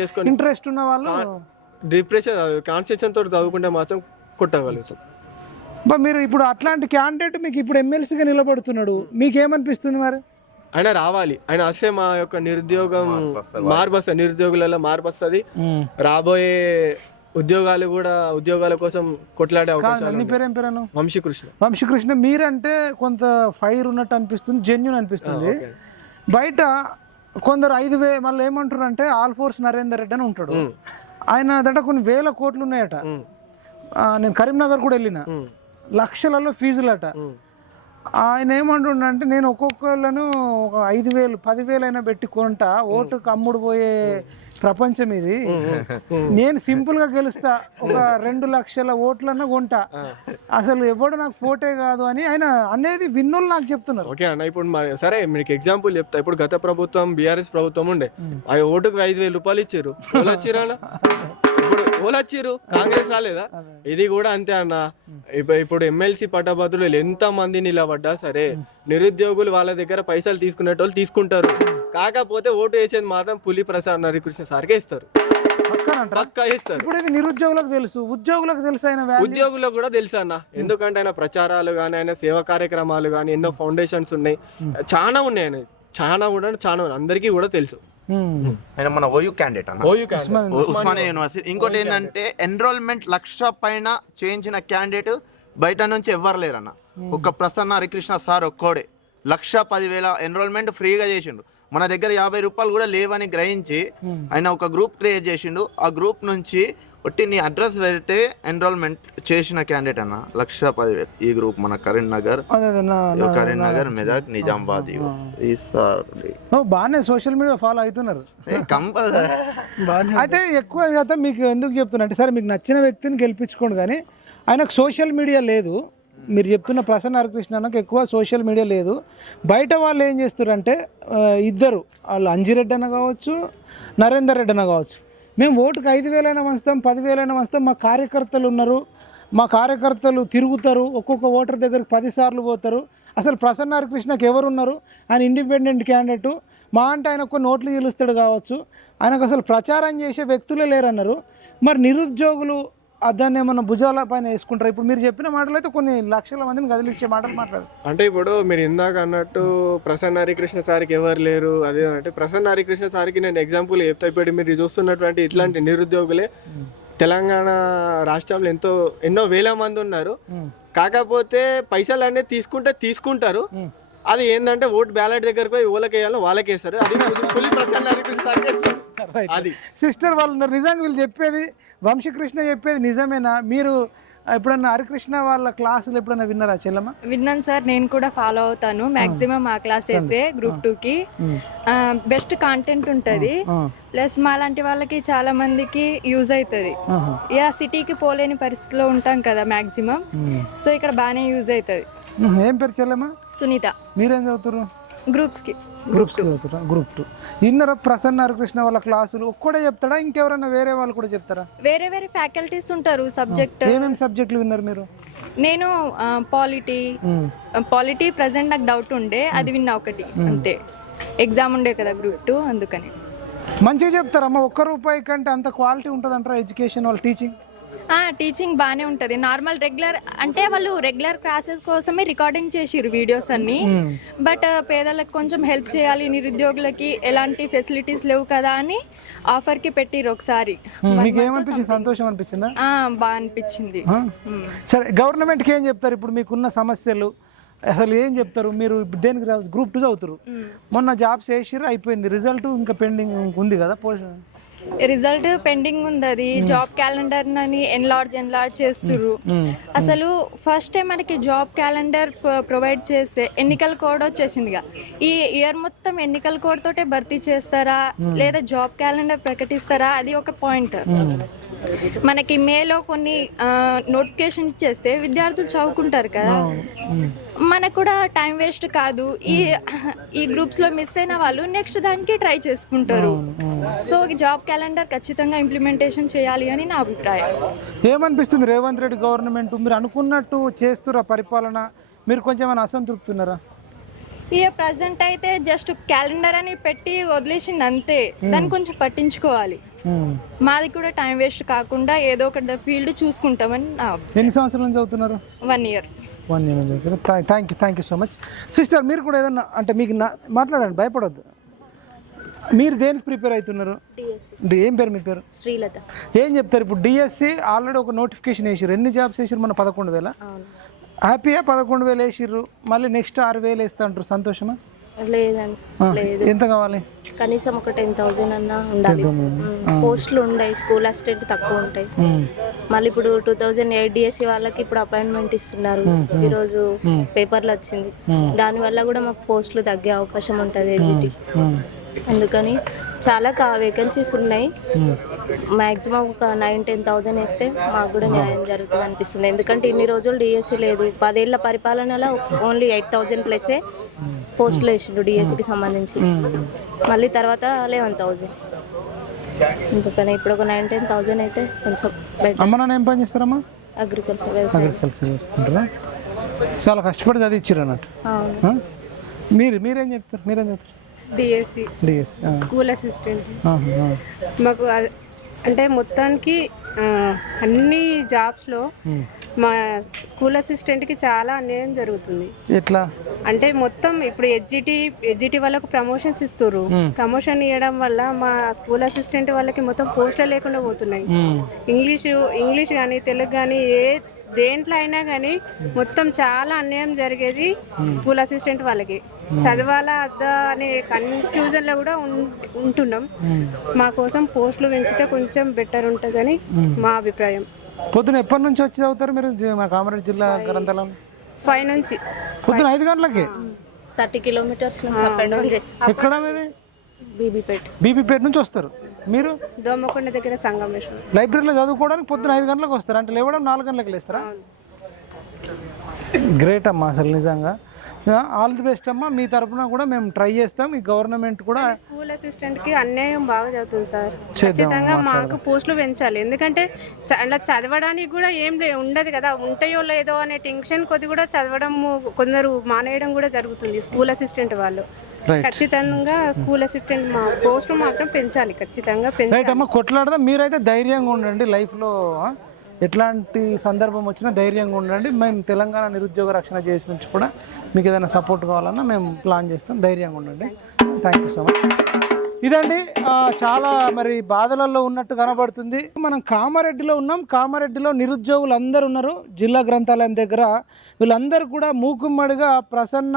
చేసుకొని ఇంట్రెస్ట్ ఉన్న వాళ్ళు డిప్రెషన్ కాన్సెప్షన్ తోటి చదువుకుంటే మాత్రం కొట్టగలుగుతాం. మీరు ఇప్పుడు అట్లాంటి క్యాండిడేట్ మీకు ఇప్పుడు ఎమ్మెల్సీగా నిలబడుతున్నాడు, మీకు ఏమనిపిస్తుంది మరి? ఆయన రావాలి, ఆయన వస్తే మా యొక్క నిరుద్యోగం మార్పు వస్తుంది, నిరుద్యోగులలో మార్పు వస్తుంది. రాబోయే ఉద్యోగాల కోసం కొట్లాడే అవకాశాలు నీ ఉన్నాయి. పేరేం పేరాను? వంశీకృష్ణ. వంశీకృష్ణ. మీరంటే కొంత ఫైర్ ఉన్నట్టు అనిపిస్తుంది, జెన్యున్ అనిపిస్తుంది. బయట కొందరు 5,000 మళ్ళీ ఏమంటారు అంటే ఆల్ ఫోర్స్ నరేందర్ రెడ్డి అని ఉంటాడు. ఆయన దగ్గర కొన్ని వేల కోట్లు ఉన్నాయట. నేను కరీంనగర్ కూడా వెళ్ళిన, లక్షలలో ఫీజులట. ఆయన ఏమంటుండంటే నేను ఒక్కొక్కళ్ళను ఒక 5,000 10,000 అయినా పెట్టి కొంటా, ఓటుకు అమ్ముడు పోయే ప్రపంచం ఇది, నేను సింపుల్ గా గెలుస్తా, ఒక 2 లక్షల ఓట్లన్నా కొంటా, అసలు ఎవడు నాకు పోటే కాదు అని ఆయన అనేది విన్నోళ్ళు నాకు చెప్తున్నారు. ఓకే అన్న, ఇప్పుడు సరే మీకు ఎగ్జాంపుల్ చెప్తా. ఇప్పుడు గత ప్రభుత్వం బీఆర్ఎస్ ప్రభుత్వం ఉండే, ఆ ఓటుకు 5,000 రూపాయలు ఇచ్చారు. ఓలా వచ్చిరా? ఇప్పుడు ఓలా వచ్చిర్రు, కాంగ్రెస్ రాలేదా? ఇది కూడా అంతే అన్న. ఇప్పుడు ఎమ్మెల్సీ పట్టభద్రులు ఎంత మంది నిలబడ్డా సరే, నిరుద్యోగులు వాళ్ళ దగ్గర పైసలు తీసుకునేటోళ్ళు తీసుకుంటారు. కాకపోతే ఓటు వేసేది మాత్రం పులి ప్రసాద్ హరికృష్ణ సార్కే ఇస్తారు, పక్కా ఇస్తారు. ఇప్పుడు ఇది నిరుద్యోగులకు తెలుసు, ఉద్యోగులకు తెలుసు, ఆయన ఉద్యోగులకు కూడా తెలుసు అన్న. ఎందుకంటే ఆయన ప్రచారాలు కానీ, ఆయన సేవా కార్యక్రమాలు కానీ, ఎన్నో ఫౌండేషన్స్ ఉన్నాయి, చాలా ఉన్నాయి. ఆయన చాలా అందరికీ కూడా తెలుసు. ఆయన మన ఓయూ క్యాండిడేట్ అన్న, ఉస్మానియా యూనివర్సిటీ. ఇంకోటి ఏంటంటే ఎన్రోల్మెంట్ 1,00,000 పైన చేయించిన క్యాండిడేట్ బయట నుంచి ఎవ్వరు లేరన్న. ఒక ప్రసన్న హరికృష్ణ సార్ ఒక్కోడే 1,10,000 ఎన్రోల్మెంట్ ఫ్రీగా చేసిండు. మన దగ్గర 50 రూపాయలు కూడా లేవని గ్రహించి ఆయన ఒక గ్రూప్ క్రియేట్ చేసిండు. ఆ గ్రూప్ నుంచి ఒట్టి నీ అడ్రస్ పెడితే ఎన్రోల్మెంట్ చేసిన క్యాండిడేట్ అన్న 1,10,000. ఈ గ్రూప్ మన కరీంనగర్, మెదక్, నిజామాబాద్. బాగానే సోషల్ మీడియా ఫాలో అవుతున్నారు. అయితే ఎక్కువ శాతం మీకు ఎందుకు చెప్తున్నా అంటే, సరే మీకు నచ్చిన వ్యక్తిని గెలిపించుకోండి, కానీ ఆయనకు సోషల్ మీడియా లేదు. మీరు చెప్తున్న ప్రసన్న హరికృష్ణ అన్నకు ఎక్కువ సోషల్ మీడియా లేదు. బయట వాళ్ళు ఏం చేస్తారంటే, ఇద్దరు వాళ్ళు అంజిరెడ్డి అన్న కావచ్చు, నరేందర్ రెడ్డి అన్న కావచ్చు, మేము ఓటుకు 5,000 అయినా వంచుతాం, 10,000 అయినా వంచుతాం, మా కార్యకర్తలు ఉన్నారు, మా కార్యకర్తలు తిరుగుతారు, ఒక్కొక్క ఓటర్ దగ్గరికి 10 సార్లు పోతారు. అసలు ప్రసన్న హరికృష్ణకి ఎవరు ఉన్నారు? ఆయన ఇండిపెండెంట్ క్యాండిడేటు, మా అంటే ఆయన కొన్ని ఓట్లు గెలుస్తాడు కావచ్చు, ఆయనకు అసలు ప్రచారం చేసే వ్యక్తులే లేరన్నారు. మరి నిరుద్యోగులు దాన్ని ఏమన్నా భుజాల పైన వేసుకుంటారు? ఇప్పుడు మీరు చెప్పిన మాటలు అయితే కొన్ని లక్షల మందిని కదిలించే మాటలు మాట్లాడు. అంటే ఇప్పుడు మీరు ఇందాక అన్నట్టు ప్రసన్న హరికృష్ణ సార్కి ఎవరు లేరు అదే అంటే, ప్రసన్న హరికృష్ణ సార్కి నేను ఎగ్జాంపుల్ చెప్తా. ఇప్పుడు మీరు చూస్తున్నటువంటి ఇట్లాంటి నిరుద్యోగులే తెలంగాణ రాష్ట్రంలో ఎన్నో వేల మంది ఉన్నారు. కాకపోతే పైసలు అనేది తీసుకుంటారు. అది ఏంటంటే ఓటు బ్యాలెట్ దగ్గరకు పోయి ఓలకి వేయాలో వాళ్ళకి వేస్తారు. అది పులి ప్రసన్న హరికృష్ణ సార్కి వేస్తారు. అది సిస్టర్ వాళ్ళు ఉన్నారు. నిజంగా వీళ్ళు చెప్పేది, వంశీకృష్ణ చెప్పేది నిజమేనా? మీరు ఎప్పుడన్నా హరికృష్ణ వాళ్ళ క్లాసులు ఎప్పుడన్నా విన్నారా చెల్లమ్మ? విన్నాను సార్, నేను కూడా ఫాలో అవుతాను. మాక్సిమం ఆ క్లాసెస్ గ్రూప్ 2కి బెస్ట్ కాంటెంట్ ఉంటుంది. ప్లస్ మా లాంటి వాళ్ళకి చాలా మందికి యూజ్ అవుతుంది. సిటీకి పోలేని పరిస్థితిలో ఉంటాం కదా మాక్సిమం, సో ఇక్కడ బాగానే యూజ్ అవుతుంది. ఏం పేరు చెల్లమ్మ? సునీత. మీరేం చదువుతారు? గ్రూప్ 2. ఇన్నర ప్రసన్న హరికృష్ణ వాళ్ళ క్లాసులు ఒక్కడే చెప్తాడా, ఇంకెవరైనా వేరే వాళ్ళు కూడా చెప్తారా? వేరే ఫ్యాకల్టీస్ ఉంటారు. సబ్జెక్ట్ ఏమేమి సబ్జెక్టులు విన్నారు మీరు? నేను పాలిటీ ప్రజెంట్ నాకు డౌట్ ఉండే, అది విన్నా ఒకటి అంతే. ఎగ్జామ్ ఉండే కదా గ్రూప్ 2, అందుకని. మంచిగా చెప్తారమ్మా. ₹1 కంటే అంత క్వాలిటీ ఉంటుంది అంటారా ఎడ్యుకేషన్ వాళ్ళ టీచింగ్? టీచింగ్ బాగానే ఉంటుంది. నార్మల్ రెగ్యులర్ అంటే వాళ్ళు రెగ్యులర్ క్లాసెస్ కోసమే రికార్డింగ్ చేసిరు వీడియోస్ అన్ని. బట్ పేదలకు కొంచెం హెల్ప్ చేయాలి, నిరుద్యోగులకి ఎలాంటి ఫెసిలిటీస్ లేవు కదా అని ఆఫర్కి పెట్టిరు ఒకసారి. సంతోషం అనిపించిందా? బాగా అనిపించింది. సరే, గవర్నమెంట్కి ఏం చెప్తారు ఇప్పుడు మీకున్న సమస్యలు? అసలు ఏం చెప్తారు? మీరు దేనికి గ్రూప్ 2 చదువుతారు, మొన్న జాబ్స్ వేసిర్రు, అయిపోయింది, రిజల్ట్ ఇంకా పెండింగ్ ఉంది కదా? రిజల్ట్ పెండింగ్ ఉంది. అది జాబ్ క్యాలెండర్ అని ఎన్లార్జ్ చేస్తుర్రు. అసలు ఫస్ట్ టైం మనకి జాబ్ క్యాలెండర్ ప్రొవైడ్ చేస్తే ఎన్నికల కోడ్ వచ్చేసిందిగా. ఈ ఇయర్ మొత్తం ఎన్నికల కోడ్ తోటే భర్తీ చేస్తారా లేదా జాబ్ క్యాలెండర్ ప్రకటిస్తారా, అది ఒక పాయింట్. మనకి మేలో కొన్ని నోటిఫికేషన్ ఇచ్చేస్తే విద్యార్థులు చదువుకుంటారు కదా, మనకు కూడా టైం వేస్ట్ కాదు. ఈ గ్రూప్స్ లో మిస్ అయిన వాళ్ళు నెక్స్ట్ దానికి ట్రై చేసుకుంటారు. సో జాబ్ క్యాలెండర్ ఖచ్చితంగా ఇంప్లిమెంటేషన్ చేయాలి అని నా అభిప్రాయం. ఏమనిపిస్తుంది రేవంత్ రెడ్డి గవర్నమెంట్? మీరు అనుకున్నట్టు చేస్తురా పరిపాలన? మీరు కొంచెం అసంతృప్తి ఉన్నారా? ప్రజెంట్ అయితే జస్ట్ క్యాలెండర్ అని పెట్టి వదిలేసింది అంతే. దాన్ని కొంచెం పట్టించుకోవాలి. మాది కూడా టైం వేస్ట్ కాకుండా ఏదో ఒక ఫీల్డ్ చూసుకుంటామని నా. ఎన్ని సంవత్సరాల నుంచి చదువుతున్నారు? 1 year. Thank you so much. Sister, మీరు కూడా ఏదన్నా అంటే మీకు మాట్లాడండి, భయపడొద్దు. మీరు దేనికి ప్రిపేర్ అవుతున్నారు? ఏం పేరు మీ పేరు? శ్రీలత. ఏం చెప్తారు ఇప్పుడు? డిఎస్సి ఆల్రెడీ ఒక నోటిఫికేషన్ వేసారు. ఎన్ని జాబ్స్ వేసారు? మన 11,000. హ్యాపీగా 11,000 వేసిర్రు. మళ్ళీ నెక్స్ట్ 6,000 వేస్తా అంటారు. సంతోషమా? లేదండి, లేదు. ఎంత కావాలి? కనీసం ఒక 10,000 అన్నా ఉండాలి. పోస్టులు ఉన్నాయి, స్కూల్ అసిస్టెంట్ తక్కువ ఉంటాయి. మళ్ళీ ఇప్పుడు 2008 డిఎస్సి వాళ్ళకి ఇప్పుడు అపాయింట్మెంట్ ఇస్తున్నారు. ఈరోజు పేపర్లు వచ్చింది. దానివల్ల కూడా మాకు పోస్టులు తగ్గే అవకాశం ఉంటుంది ఎడ్జిటి. అందుకని చాలా వేకెన్సీస్ ఉన్నాయి. మ్యాక్సిమం ఒక 9-10,000 వేస్తే మాకు కూడా న్యాయం జరుగుతుంది అనిపిస్తుంది. ఎందుకంటే ఇన్ని రోజులు డిఎస్సి లేదు. 10 ఏళ్ల పరిపాలనలో ఓన్లీ 8,000 ప్లసే పోస్టులు వేసిండు డిఎస్సికి సంబంధించి. మళ్ళీ తర్వాత 11,000. అందుకని ఇప్పుడు ఒక 9-10,000 అయితే కొంచెం బెటర్. అమ్మ నాన్న ఏం పని చేస్తారమ్మా? అగ్రికల్చర్, వ్యవసాయం. అగ్రికల్చర్ చేస్తుంటారా? చాలా కష్టపడి చదివించారు అన్నట్టు. మీరేం చెప్తారు? DSC school assistant. మాకు అంటే మొత్తానికి అన్ని జాబ్స్లో మా స్కూల్ అసిస్టెంట్కి చాలా అన్యాయం జరుగుతుంది. ఎట్లా అంటే మొత్తం ఇప్పుడు ఎడ్జిటి వాళ్ళకు ప్రమోషన్స్ ఇస్తారు. ప్రమోషన్ ఇవ్వడం వల్ల మా స్కూల్ అసిస్టెంట్ వాళ్ళకి మొత్తం పోస్టులు లేకుండా పోతున్నాయి. ఇంగ్లీష్ కానీ తెలుగు కానీ దేంట్లో అయినా కానీ మొత్తం చాలా అన్యాయం జరిగేది స్కూల్ అసిస్టెంట్ వాళ్ళకి. చదవాలా అద్దా అనే కన్ఫ్యూజన్లో కూడా ఉంటున్నాం. మా కోసం పోస్టులు పెంచితే కొంచెం బెటర్ ఉంటుందని మా అభిప్రాయం. పొద్దున ఎప్పటి నుంచి వచ్చి చదువుతారు మీరు మా కామారెడ్డి జిల్లా గ్రంథాలయం? 5 నుంచి. పొద్దున 5 గంటలకి 30 కిలోమీటర్స్ నుంచి. ఎక్కడ మీది? బీబీపేట నుంచి వస్తారు మీరు? దోమకొండ దగ్గర సంగమేశ్వరం. లైబ్రరీలో చదువుకోవడానికి పొద్దున 5 గంటలకు వస్తారు అంటే లేవడం 4 గంటలకు లేస్తారా? గ్రేట్ అమ్మా, అసలు నిజంగా ఆల్ ది బెస్ట్ అమ్మా. మీ తరఫున కూడా మేము ట్రై చేస్తాం. ఈ గవర్నమెంట్ కూడా స్కూల్ అసిస్టెంట్ కి అన్యాయం బాగా జరుగుతుంది సార్. ఖచ్చితంగా మాకు పోస్టులు పెంచాలి. ఎందుకంటే అలా చదవడానికి కూడా ఏం ఉండదు కదా. ఉంటాయో లేదో అనే టెన్షన్ కొద్ది కూడా చదవడం కొందరు మానేయడం కూడా జరుగుతుంది స్కూల్ అసిస్టెంట్ వాళ్ళు. ఖచ్చితంగా స్కూల్ అసిస్టెంట్ మా పోస్టు మాత్రం పెంచాలి, ఖచ్చితంగా పెంచాలి. అమ్మా కొట్లాడదాం. మీరైతే ధైర్యంగా ఉండండి. లైఫ్లో ఎట్లాంటి సందర్భం వచ్చినా ధైర్యంగా ఉండండి. మేము తెలంగాణ నిరుద్యోగ రక్షణ చేసి నుంచి కూడా మీకు ఏదైనా సపోర్ట్ కావాలన్నా మేము ప్లాన్ చేస్తాం. ధైర్యంగా ఉండండి. Thank you so much. ఇదండి చాలా మరి బాధలలో ఉన్నట్టు కనబడుతుంది. మనం కామారెడ్డిలో ఉన్నాం. కామారెడ్డిలో నిరుద్యోగులు అందరూ ఉన్నారు జిల్లా గ్రంథాలయం దగ్గర. వీళ్ళందరూ కూడా మూకుమ్మడిగా ప్రసన్న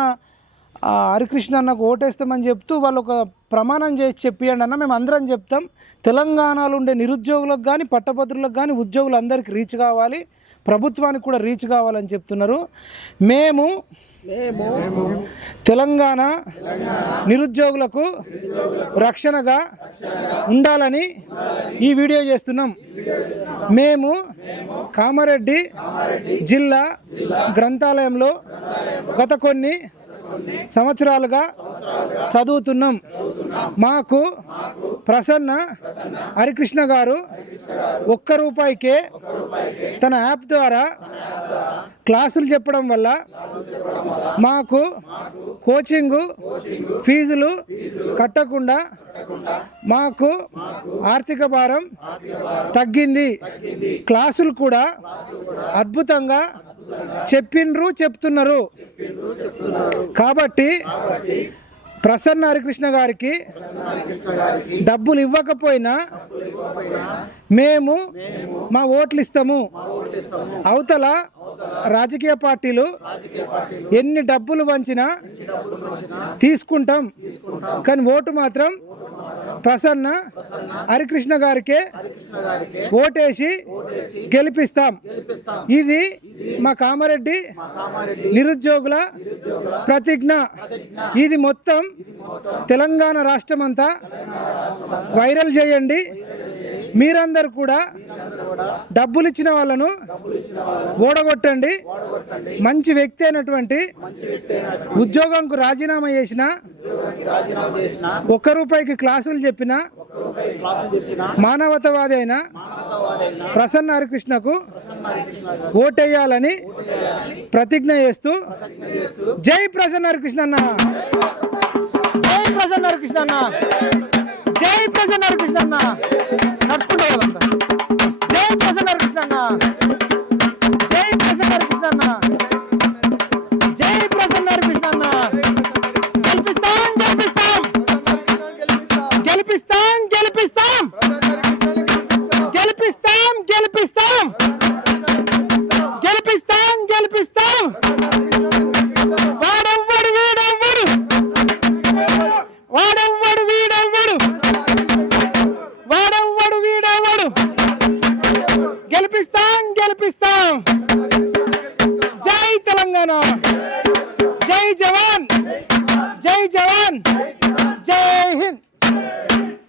హరికృష్ణ అన్నకు ఓటేస్తామని చెప్తూ వాళ్ళు ఒక ప్రమాణం చేసి చెప్పియండి అన్న. మేము అందరం చెప్తాం. తెలంగాణలో ఉండే నిరుద్యోగులకు కానీ పట్టభద్రులకు కానీ ఉద్యోగులందరికీ రీచ్ కావాలి, ప్రభుత్వానికి కూడా రీచ్ కావాలని చెప్తున్నారు. మేము తెలంగాణ నిరుద్యోగులకు రక్షణగా ఉండాలని ఈ వీడియో చేస్తున్నాం. మేము కామారెడ్డి జిల్లా గ్రంథాలయంలో గత కొన్ని సంవత్సరాలుగా చదువుతున్నాం. మాకు ప్రసన్న హరికృష్ణ గారు ₹1 తన యాప్ ద్వారా క్లాసులు చెప్పడం వల్ల మాకు కోచింగు ఫీజులు కట్టకుండా మాకు ఆర్థిక భారం తగ్గింది. క్లాసులు కూడా అద్భుతంగా చెప్తున్నారు. కాబట్టి ప్రసన్న హరికృష్ణ గారికి డబ్బులు ఇవ్వకపోయినా మేము మా ఓట్లు ఇస్తాము. అవతల రాజకీయ పార్టీలు ఎన్ని డబ్బులు వంచినా తీసుకుంటాం, కానీ ఓటు మాత్రం ప్రసన్న హరికృష్ణ గారికే ఓటేసి గెలిపిస్తాం. ఇది మా కామారెడ్డి నిరుద్యోగుల ప్రతిజ్ఞ. ఇది మొత్తం తెలంగాణ రాష్ట్రం అంతా వైరల్ చేయండి. మీరందరూ కూడా డబ్బులు ఇచ్చిన వాళ్ళను ఓడగొట్టండి. మంచి వ్యక్తి అయినటువంటి ఉద్యోగంకు రాజీనామా చేసిన ₹1 క్లాసులు చెప్పిన మానవతావాది అయిన ప్రసన్న హరికృష్ణకు ఓటేయాలని ప్రతిజ్ఞ చేస్తూ జై ప్రసన్న హరికృష్ణ అన్న, జై ప్రసన్న హరికృష్ణ అన్న, జై ప్రసన్న హరికృష్ణ అన్న. నడుచుకుంటా జై ప్రసన్న హరికృష్ణ అన్న, జై ప్రసన్న హరికృష్ణ అన్న, జై ప్రసన్న హరికృష్ణ అన్న. గెలిపిస్తాం, గెలిపిస్తాం, గెలిపిస్తాం. జై తెలంగాణ, జై జవాన్, జై జవాన్, జై హింద్.